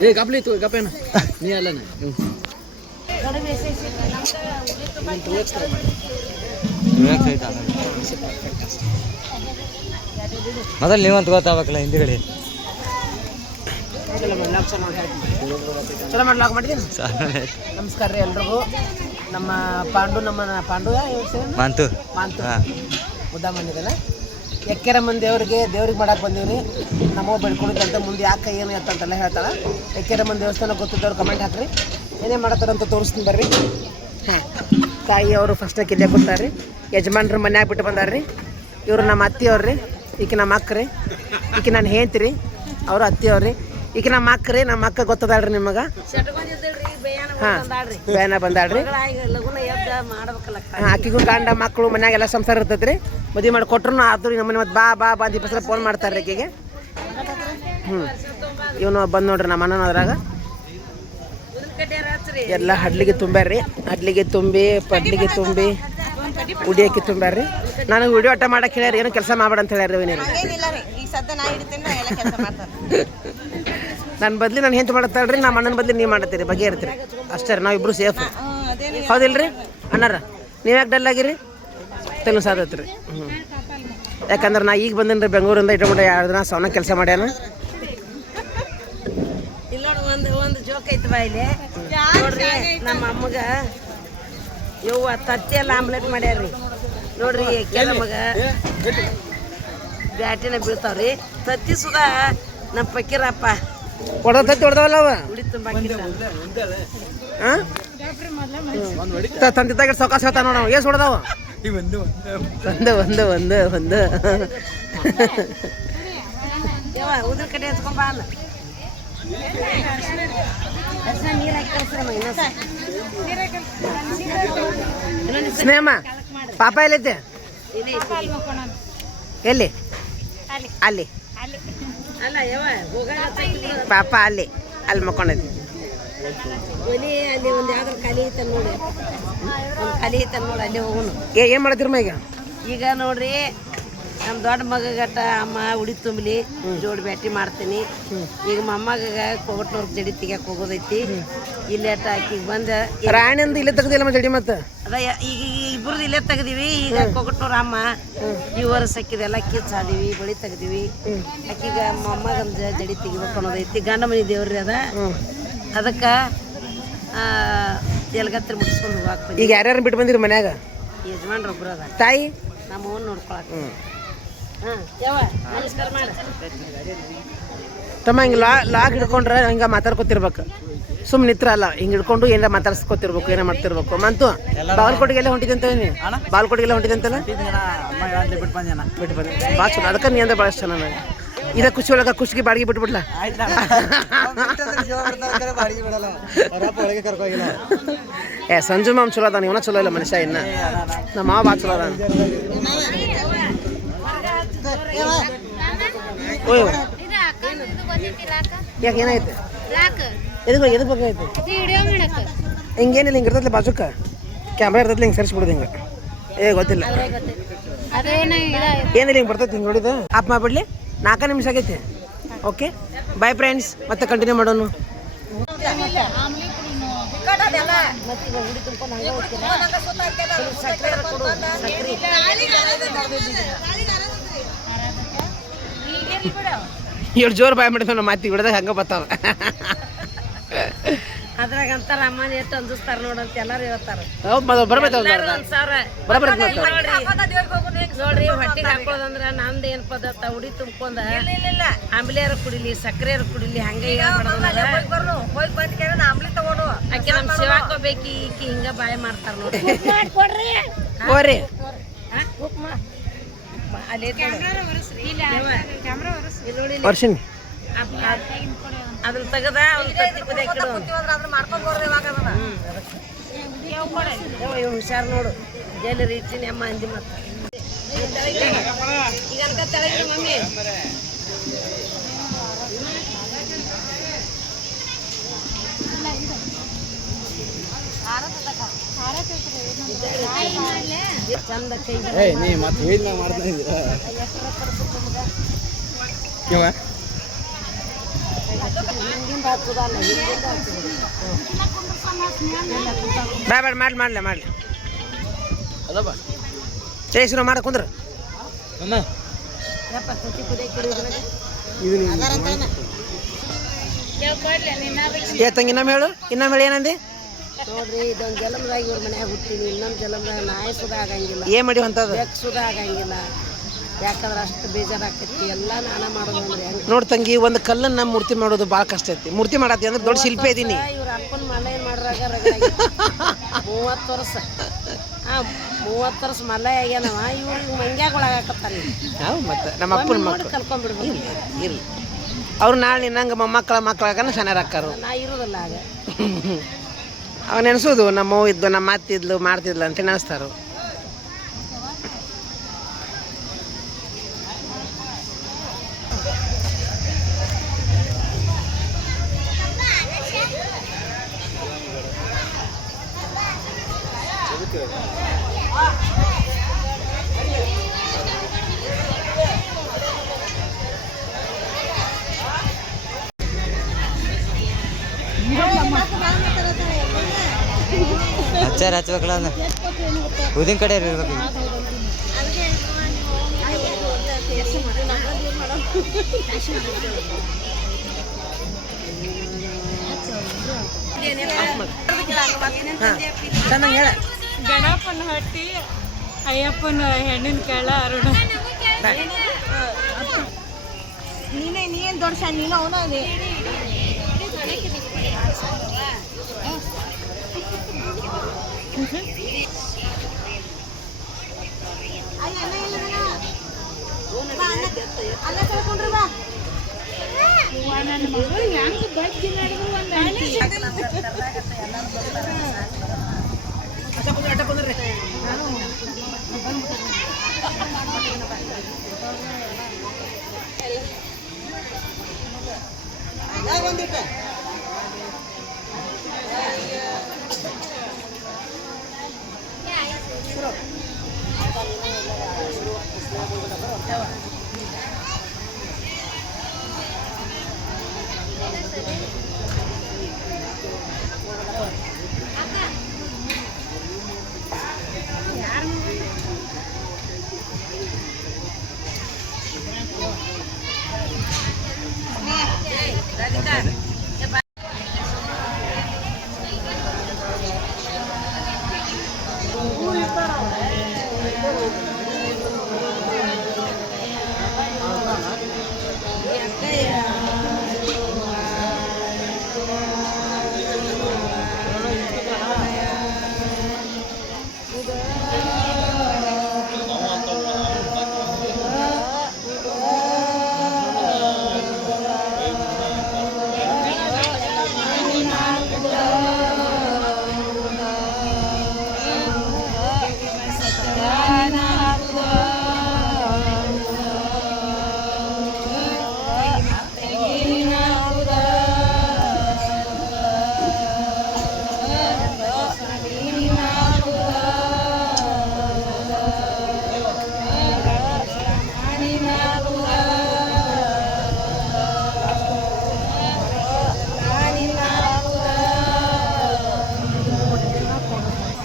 ए गपली तू गपे ना ನೀ ಅಲ್ಲನೆ ಮೊದಲು ನೀವಂತ ಗೊತ್ತಾಗಬೇಕಲ್ಲ ಹಿಂದಿಗಡೆ ಚಲೋ ಮಾಡ್ಲಾಕ್ ಮಾಡಿದ್ದೀನಿ. ನಮಸ್ಕಾರ ರೀ ಎಲ್ರಿಗೂ. ನಮ್ಮ ಪಾಂಡು ಪಾಂಡು ಮಾಂತು ಮುದ್ದ ಬಂದಿದ್ದಲ್ಲ ಎಕ್ಕೆರಮ್ಮನ ದೇವ್ರಿಗೆ ಮಾಡಕ್ಕೆ ಬಂದೀವಿ ರೀ. ನಮಗೂ ಬೆಳ್ಕೊಂಡಿದ್ದಂತ ಮುಂದೆ ಯಾಕೆ ಏನು ಅಂತಂತೆಲ್ಲ ಹೇಳ್ತಾಳೆ. ಎಕ್ಕೆರಮ್ಮನ ದೇವಸ್ಥಾನ ಗೊತ್ತಿದ್ದವ್ರು ಕಮೆಂಟ್ ಹಾಕ್ರಿ. ಏನೇ ಮಾಡತ್ತಾರಂತ ತೋರಿಸ್ತೀನಿ ಬರ್ರಿ. ಹಾಂ, ತಾಯಿ ಅವರು ಫಸ್ಟ್ ಕಿದ್ದೆ ಕೊಡ್ತಾರೆ ರೀ. ಯಜಮಾನ್ರು ಮನ್ಯಾಗ ಬಿಟ್ಟು ಬಂದಾರ ರೀ. ಇವರು ನಮ್ಮ ಅತ್ತಿಯವ್ರು ರೀ. ಈಕೆ ನಮ್ಮ ಅಕ್ಕ ರೀ. ಈಕೆ ನಾನು ಹೇಳ್ತಿ ರೀ. ಅವರು ಅತ್ತಿಯವ್ರು ರೀ. ಈಕೆ ನಮ್ಮ ಅಕ್ಕ ರೀ. ನಮ್ಮ ಅಕ್ಕ ಗೊತ್ತದಾಳ್ರಿ ನಿಮಗೆ. ಹಾಂ, ಬೇನ ಬಂದಾಳ್ರಿ. ಆಕಿಗೂ ಗಂಡ ಮಕ್ಕಳು ಮನ್ಯಾಗೆಲ್ಲ ಸಂಸಾರ ಇರ್ತೈತೆ ರೀ. ಮದುವೆ ಮಾಡಿ ಕೊಟ್ರು ಆದ್ರೂ ನಮ್ಮನೆ ಮತ್ತೆ ಬಾ ಅಂತ ಪಸರ ಫೋನ್ ಮಾಡ್ತಾರೆ ರೀ ಆಕೆಗೆ. ಇವನು ಬಂದು ನೋಡ್ರಿ ನಮ್ಮ ಅಣ್ಣನದ್ರಾಗ ಎಲ್ಲ ಹಡ್ಲಿಗೆ ತುಂಬ್ಯಾರ್ರಿ. ಹಡ್ಲಿಗೆ ತುಂಬಿ ಪಡ್ಲಿಗೆ ತುಂಬಿ ಉಡಿಯೋಕೆ ತುಂಬ್ಯಾರ್ರಿ. ನನಗೆ ವಿಡಿಯೋ ಅಟ್ಟ ಮಾಡಕ್ಕೆ ಹೇಳ್ಯಾರ, ಏನು ಕೆಲಸ ಮಾಡ್ಬೇಡ ಅಂತ ಹೇಳ್ಯಾರ. ನನ್ನ ಬದ್ಲಿ ನಾನು ಹೆಂತ ಮಾಡತ್ತಾಳ್ರಿ, ನಮ್ಮ ಅಣ್ಣನ ಬದ್ಲಿ ನೀವು ಮಾಡತ್ತೀರಿ, ಬಗೆ ಇರ್ತೀರಿ ಅಷ್ಟೇ. ನಾವಿಬ್ರು ಸೇಫ್ ಹೌದಿಲ್ರಿ ಅಣ್ಣಾರ? ನೀವು ಯಾಕೆ ಡಲ್ ಆಗಿರಿ? ತೆಲು ಸಾದತ್ರಿ. ಯಾಕಂದ್ರೆ ನಾ ಈಗ ಬಂದೇನ್ರಿ ಬೆಂಗಳೂರಿಂದ. ಇಟ್ಕೊಂಡೆ 2 ದಿನ ಸೌನ ಕೆಲಸ ಮಾಡ್ಯಾನ. ಒಂದು ಜೋಕ್ ಐತಿ ಬಾಯಿಲೆ ನೋಡ್ರಿ. ನಮ್ಮ ಅಮ್ಮಗ ಯವ್ವ ತತ್ತಿ ಎಲ್ಲ ಆಮ್ಲೆಟ್ ಮಾಡ್ಯಾರ್ರಿ ನೋಡ್ರಿ. ನಮಗ ಬ್ಯಾಟಿನ ಬೀಳ್ತಾವ್ರಿ. ತತ್ತಿ ಸುಧಾ ನಮ್ಮ ಪಕ್ಕಿರಪ್ಪ ತತ್ತಿ ಹೊಡೆದವಲ್ಲ ಅವ ಉಡಿ ತುಂಬ ತಂದಿದ್ದಾಗ ಸೌಕಾಸ ಹೇಳ್ತಾನ ನೋಡ. ಏಸ್ ಹೊಡೆದವ ಒಂದು ಯವ್ವ ಉದ್ರ ಕಡೆ ಎತ್ಕೊಂಬ ಅಲ್ಲ ನೀರು ಹಾಕಿ ಕಳ್ಸ್ರಮ್ಮ. ಸ್ನೇಹಮ್ಮ ಪಾಪ ಎಲ್ಲೈತೆ? ಎಲ್ಲಿ? ಅಲ್ಲಿ ಅಲ್ಲ ಯವ್ವ ಹೋಗಾಗ ಪಾಪ ಅಲ್ಲಿ ಮಕ್ಕೊಂಡೈತಿ. ಒಲಿ ಅಲ್ಲಿ ಒಂದು ಯಾವ್ದಾರು ಖಾಲಿ ಐತಲ್ಲ ನೋಡಿ, ಒಂದು ಖಾಲಿ ಐತಲ್ಲ ನೋಡಿ, ಅಲ್ಲಿ ಹೋಗೋಣ. ಏನು ಮಾಡ್ತಿರಮ್ಮ ಈಗ ನೋಡ್ರಿ ನಮ್ಮ ದೊಡ್ಡ ಮಗಗಟ್ಟ ಅಮ್ಮ ಉಡಿ ತುಂಬಲಿ ಜೋಡಿ ಬ್ಯಾಟಿ ಮಾಡ್ತೀನಿ. ಈಗ ಮೊಮ್ಮಗ ಕೊಗಟ್ನವ್ರಿಗೆ ಜಡಿ ತೆಗಿಯಕ್ಕೆ ಹೋಗೋದೈತಿ. ಇಲ್ಲೇ ಆಕಿಗೆ ಬಂದ ರಾಣಿಂದ ಇಲ್ಲೇ ತೆಗ್ದಿಲ್ಲ ಜಡಿ. ಮತ್ತೆ ಅದ ಈಗ ಇಬ್ಬರದ್ದು ಇಲ್ಲೇ ತೆಗ್ದಿವಿ. ಈಗ ಕೊಗಟ್ನವ್ರ ಅಮ್ಮ ಈ ವರ್ಷ ಹಾಕಿದೆಲ್ಲ ಕಿಚ್ಚಾದೀವಿ, ಬಳಿ ತೆಗ್ದಿವಿ. ಆಕಿಗ ಮೊಮ್ಮಗಂದ ಜಡಿ ತೆಗಿಬೇಕು ಅನ್ನೋದೈತಿ. ಗಂಡ ಮನೆ ದೇವ್ರಿ ಅದ. ಅದಕ್ಕೆ ಎಲ್ಗತ್ರ ಮುಗಿಸ್ಕೊಂಡು ಹೋಗಾಕ. ಈಗ ಯಾರ್ಯಾರು ಬಿಟ್ಟು ಬಂದಿರಿ ಮನ್ಯಾಗ? ಯಜಮಾನ್ರ ಒಬ್ರು ಅದ. ತಾಯಿ ನಮ್ಮ ಅವ್ನ ನೋಡ್ಕೊಳಕ. ಹಾಂ ಯವ್ವ ನಮಸ್ಕಾರ ಮಾಡ ತಮ್ಮ. ಹಿಂಗೆ ಲಾಕ್ ಹಿಡ್ಕೊಂಡ್ರೆ ಹಿಂಗೆ ಮಾತಾಡ್ಕೊತಿರ್ಬೇಕು. ಸುಮ್ಮನೆ ನಿತ್ರ ಅಲ್ಲ, ಹಿಂಗೆ ಹಿಡ್ಕೊಂಡು ಏನಾರ ಮಾತಾಡ್ಸ್ಕೊತಿರ್ಬೇಕು, ಏನೋ ಮಾಡ್ತಿರ್ಬೇಕು. ಮಂತು ಬಾಗಲಕೋಟೆಗೆಲ್ಲ ಹೊಂಟಿದೆ ಅಂತ ಬಾಗಲಕೋಟೆಗೆಲ್ಲ ಹೊಂಟಿದೆ ಅಂತಲ್ಲ ಬಿಟ್ಟು ಬಂದೆ. ಭಾಳ ಚಲೋ. ಅದಕ್ಕೆ ನೀ ಅಂದ್ರೆ ಭಾಳ ಇಷ್ಟ ನನಗೆ. ಇದ ಖುಷಿ ಒಳಗೆ ಖುಷಿಗೆ ಬಾಡಿಗೆ ಬಿಟ್ಬಿಡ್ಲ. ಸಂಜು ಮಾಮ್ ಚಲೋ ಅದಾನ. ಇವನ ಚಲೋ ಇಲ್ಲ ಮನುಷ್ಯ. ಇನ್ನ ನಮ್ಮ ಮಾವ ಭಾಳ ಚಲೋ ಅದಾನ. ಯಾಕೆ ಏನಾಯ್ತು? ಎದಕ್ಕೆ ಬೇಕಾಯ್ತು? ಹಿಂಗೇನಿಲ್ಲ, ಹಿಂಗೆ ಇರ್ತೈತಿ ಬಾಜುಕ ಕ್ಯಾಮ್ರಾ ಇರ್ತೈತಿ, ಹಿಂಗೆ ಸರಿಸ್ಬಿಡುದು ಹಿಂಗೆ. ಗೊತ್ತಿಲ್ಲ ಏನಿಲ್ಲ, ಹಿಂಗೆ ಬರ್ತೈತಿ ಹಿಂಗೆ ನೋಡಿದ ಆಪ್ ಮಾಡ್ಬಿಡ್ಲಿ. 4 ನಿಮಿಷ ಆಗೈತಿ. ಓಕೆ ಬಾಯ್ ಫ್ರೆಂಡ್ಸ್, ಮತ್ತೆ ಕಂಟಿನ್ಯೂ ಮಾಡೋಣ. ಇವ್ರು ಜೋರು ಬಾಯ್ ಮಾಡಿದ ನಮ್ಮ ಮಾತಿ ಬಿಡದಾಗ ಹಂಗೆ ಬರ್ತಾವ. ಅದ್ರಾಗ ಅಂತಾರ ಅಮ್ಮನ ಎಷ್ಟು ಅಂದಿಸ್ತಾರ ನೋಡಂತ ಎಲ್ಲಾರು ಹೇಳ್ತಾರ. ನೋಡ್ರಿ ಹೊಟ್ಟಿಗೆ ಹಾಕೋದಂದ್ರ ನಂದು ಏನ್ ಪದಾರ್ಥ ಉಡಿ ತುಂಬ್ಕೊಂಡ ಆಂಬ್ಲಿಯಾರ ಕುಡಿಲಿ ಸಕ್ಕರೆಯಾರ ಕುಡಿಲಿ ಹಂಗೆ ಆಕೆ ನಮ್ ಶಿವಾಕೋಬೇಕಿ ಈಕಿ ಹಿಂಗ ಬಾಯ್ ಮಾಡ್ತಾರ ನೋಡ್ರಿ. ಅದನ್ನ ತೆಗದ ಒಂದು ತತ್ತಿ ಕುದಿಯಾಕಿಡು. ಹುಷಾರ್ ನೋಡು, ಜೈಲರಿ ಇಟ್ಟಿನಿ ಅಮ್ಮ ಅಂದಿ. ಮತ್ತೆ ಈಗ ಅನ್ಕ ತೆಳಗಿನ ಮಮ್ಮಿ ಚಂದ ಕೈ ನೀ ಮತ್ತೆ ಹೇಳಿದ ಮಾಡ್ತಾ ಇದ್ದೀರಾ? ಹಚ್ಚೋದಲ್ಲ ಹಿಂದಿಂದ ಹಚ್ಚೋದು. ಬೇಡ ಮಾಡಲಿ ಅದಪ್ಪ ಶುರು ಮಾಡ ಕುಂದ್ರ ಅಣ್ಣ ಯಪ್ಪ ತುಟಿ ಕುದಿಯಕ್ಕೆ ಇಡೋದ್ರಾಗ. ತಂಗಿ ಇನ್ನೊಮ್ಮೆ ಹೇಳು ಏನಂದಿ ನೋಡ್ರಿ ಇದೊಂದು ಜಲಮದಾಗ ಇವ್ರ ಮನ್ಯಾಗ ಹುಟ್ಟಿನಿ, ಇನ್ನೊಂದು ಜಲಮದಾಗ ನಾಯಿ ಸುದ ಆಗಂಗಿಲ್ಲ, ಏನ್ ಮಾಡಿ ಅಂತದ ಬೆಕ್ ಸುದ ಆಗಂಗಿಲ್ಲ. ಯಾಕಂದ್ರೆ ಅಷ್ಟು ಬೇಜಾರಾಕೈತಿ. ಎಲ್ಲ ನಾನ ಮಾಡೋದು ಅಂದ್ರೆ ಹೆಂಗೆ ನೋಡ್ ತಂಗಿ ಒಂದು ಕಲ್ಲನ್ನ ಮೂರ್ತಿ ಮಾಡೋದು ಭಾಳ ಕಷ್ಟ ಐತಿ. ಮೂರ್ತಿ ಮಾಡತ್ತಿ ಅಂದ್ರೆ ದೊಡ್ಡ ಶಿಲ್ಪಿ ಇದೀನಿ. ಇವ್ರ ಅಪ್ಪನ ಮಲ್ಲ ಏನು ಮಾಡ್ರಾಗ ರಗಡಾಗಿ 30 ವರ್ಷ 30 ವರ್ಷ ಮಲ್ಲ ಆಗ್ಯಾನವ. ಇವ್ರಿಗೆ ಮಂಗ್ಯಾಗೊಳಗಾಕತ್ತಾನ. ಮತ್ತೆ ನಮ್ಮ ಅಪ್ಪನ ಮಕ್ಕಳು ಕಲ್ಕೊಂಡ್ಬಿಡ್ಬೋದು. ಇರ್ಲಿ ಅವ್ರು ನಾಳೆ ನಿನ್ನಂಗೆ ಮಕ್ಕಳಾಗನ ಚೆನ್ನಾರು ನಾ ಇರೋದಲ್ಲ ಆಗ. ಅವ ನೆನೆಸೋದು ನಮ್ಮವ್ವ ಇದ್ದು ನಮ್ಮ ಅತ್ತಿದ್ಲು ಮಾಡ್ತಿದ್ಲು ಅಂತ ನೆನೆಸ್ತಾರು. ಹಚ್ಬೇಕಲ್ಲ ಅಂದ್ರೆ ಊದಿನ ಕಡೆ ಇರ್ಬೇಕು. ಗಣಪನ ಹಟ್ಟಿ ಅಯ್ಯಪ್ಪನ ಹೆಣ್ಣಿನ ಕೇಳ ಅರುಣ ನೀನು ದೊಡ್ಡ ಸಣ್ಣ ನೀನು ಅವನ ಅಲ್ಲ ಕಳ್ಕೊಂಡ್ರಿ ಬಾ ನನ್ನ ಮಗಳು ಹೆಂಗ ಬಜ್ಜಿ ಮಾಡಿದ್ರು ಒಂದಿಟ್ಟ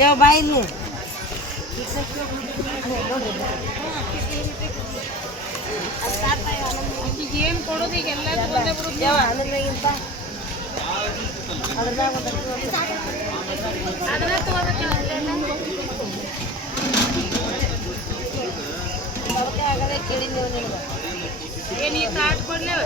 ಯಾವ ಬಾಯಿಲಿ ಏನು ಕೊಡೋದು ಈಗ ಎಲ್ಲ ತಗೊಂಡೇ ಬಿಡುದು ಯಾವ ಅನ್ನದಾಗಿಂತ ಅದ್ರದಾಗ ಅದನ್ನ ತಗೋಬೇಕಲ್ಲ ಆಗಲೇ ಕೇಳಿ ನೀವು ನಿನಗೆ ಏನು ಈ ತಾಟ್ ಕೊಡ್ಲೇವ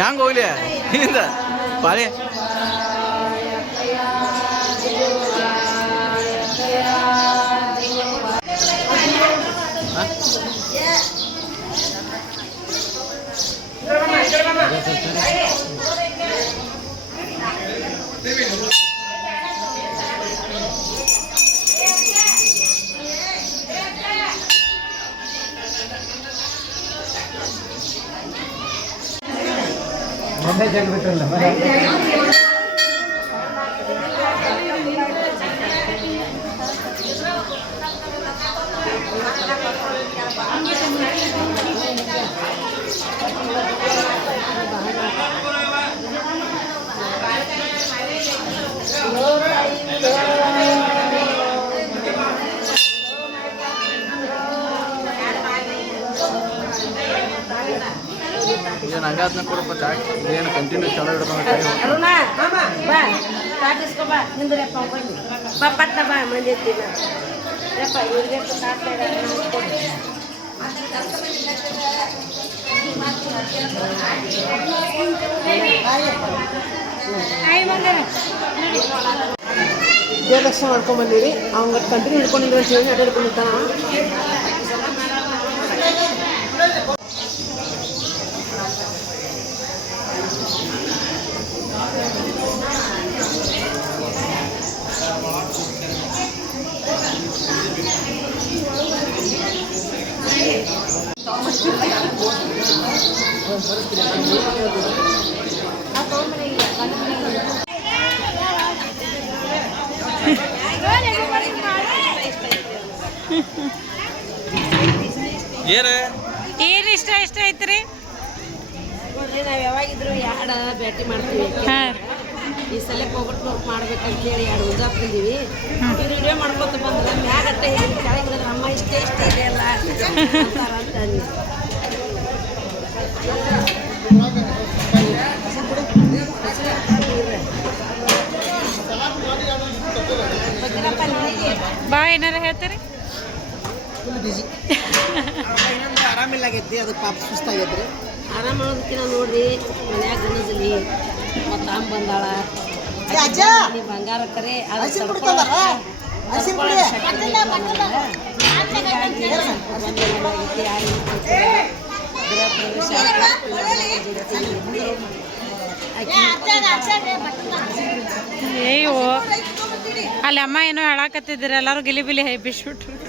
ಹೆಂಗೆ ಹೋಗ್ಲಿ ಹಿಂದ ಬಾಳೆ ಏನು ಹಂಗಾದ್ನ ಕೊಡಪ್ಪ ಚಾಟ್ ಏನು ಕಂಟಿನ್ಯೂ ಚಲೋ ಇಡ್ತಾನೆ ಅರುಣ ಬಾ ತಾಟಿಸ್ಕೊ ಬಾ ನಿಂದ್ರಪ್ಪ ಬನ್ನಿ ಬಾ ಪಟ್ಟ ಬಾ ಮಂದಿ ಎತ್ತಿನ ಯಪ್ಪ ಇವ್ರಿಗೆ ತಾಟ ವಿದ್ಯಾದಕ್ಷಿಣೆ ಮಾಡ್ಕೊಂಡ್ಬಂದಿರಿ ಅವ್ನ ಕಂಟಿನ್ಯೂ ಹಿಡ್ಕೊಂಡಿದ್ರು ಅಂತ ಹೇಳಿ ಅಡ್ಡ ಹಿಡ್ಕೊಂಡಿರ್ತಾನ ಏನು ಇಷ್ಟ ಐತ್ರಿ ನೋಡ್ರಿ ನಾವು ಯಾವಾಗಿದ್ರು ಎರಡು ಭೇಟಿ ಮಾಡ್ತೀವಿ ಈ ಸಲ ಹೋಗ್ಬಿಟ್ಟು ಮಾಡ್ಬೇಕಂತೇಳಿ ಎರಡು ಉದ್ದ ಬಂದೀವಿ ವಿಡಿಯೋ ಮಾಡ್ಕೊತ ಬಂದ್ರೆ ಮ್ಯಾಗಟ್ಟೆ ಕೆಳಗಿದ್ರೆ ಅಮ್ಮ ಇಷ್ಟೇ ಇದೆ ಅಲ್ಲ ಅಂತಾರ ಅಂತ ಅಂದ್ವಿ ಬಾ ಏನಾರ ಹೇಳ್ತೀರಿ ಬಿಜಿ ಇನ್ನೊಂದು ಆರಾಮಿಲ್ಲ ಆಗೈತಿ ಅದಕ್ಕೆ ಪಾಪ ಸುಸ್ತಾಗೈತ್ರಿ ಆರಾಮ ಮಾಡೋದಕ್ಕಿಂತ ನೋಡ್ರಿ ಮನ್ಯಾಗ ಗಣಜಲಿ ಮತ್ತು ಅಮ್ಮ ಬಂದಾಳ ನೀ ಬಂಗಾರ ಕರೆ ಅಯ್ಯೋ ಅಲ್ಲಿ ಅಮ್ಮ ಏನೋ ಹೇಳಾಕತ್ತಿದ್ರು ಎಲ್ಲರೂ ಗಿಲಿಬಿಲಿ ಬಿಸ್ಬಿಟ್ರು